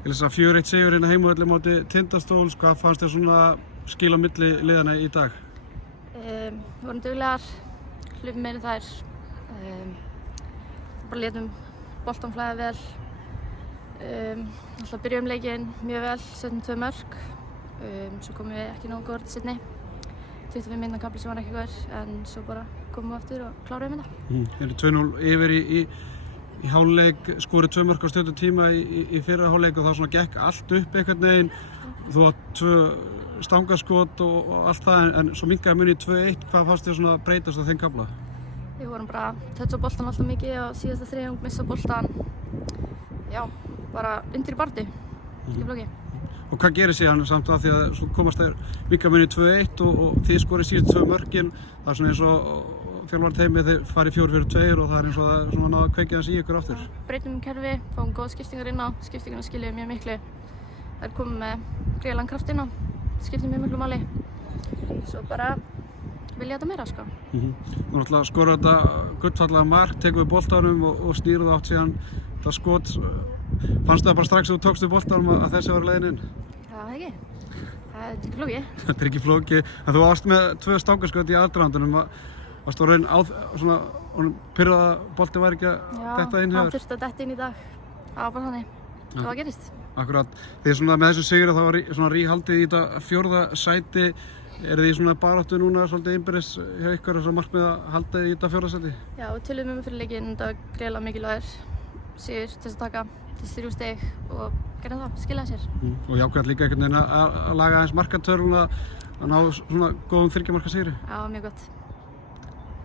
Til þess að 4-1 sigur hérna heimavelli móti Tindastóls, hvað fannst þér svona skil á milli liðana í dag? Við vorum duglegar, hlupum meira þær, bara létum boltan flæða vel. Alltaf byrjuðum leikinn mjög vel, settum 2 mörk, svo komum við ekki nógu góður til seinni. 25 mínútna kafli sem var ekki góður, en svo bara komum við aftur og kláruðum þetta. Eru 2-0 yfir í hálfleik, skorið 2 mörk á stuttum tíma í fyrra hálfleik og þá svona gekk allt upp einhvern veginn. Þú átt 2 stangaskot og allt það, en svo minnkaði munið í 2-1. Hvað fannst þér svona breytast á þeim kafla? Við vorum bara að toucha boltan alltaf mikið og síðasta þriðjung missa boltan. Já, bara undir í baráttu, ekki flókið. Og hvað gerir síðan samt að því að svo komast þær minnkaði munið 2-1 og þið skorið síðustu 2 mörkin. Það er svona eins og þjálfarteymið þeir farið 4-4-2 og það er eins og það svona náða að kveikja þess í ykkur aftur. Breytum kerfi, fáum góð skiptingar inn á, skiptingarna skiljuðu mjög miklu. Það er komið með gríðarlegan kraft inn á, skiptir mjög miklu máli. Svo bara vil ég þetta meira, sko. Þú náttúrulega skorar þetta gullfallega mark, tekur við boltanum og snýrðu átt síðan það skot. Fannst það bara strax að þú tókst við boltanum að þessi var leiðin inn? Já, það ekki. Það er ekki flókið. Þetta er ekki flókið, en þú varst með 2 stangaskot í aðdragandunum. Varst þú raun svona pirrað að boltinn væri ekki að detta inn Já, hér? hann þurfti að detta inn í dag. Það var bara þannig. Það gerist. Akkurat. Þið svona með þessu sigur þá var svona ríhaldið í þetta 4. sæti. Eru þið svona baráttu núna svolítið innbyrðis hjá ykkur þess að markmið að halda í þetta 4. sæti? Já, við töluðum fyrir leikinn, þetta var greiðlega mikilvægur sigur til þess að taka til 3 stig og gerðum það, skilaði sér. Og jákvæmt líka einhvern veginn að laga aðeins markatörfuna að ná svona góðum 3 marka sigri? Já, mjög gott.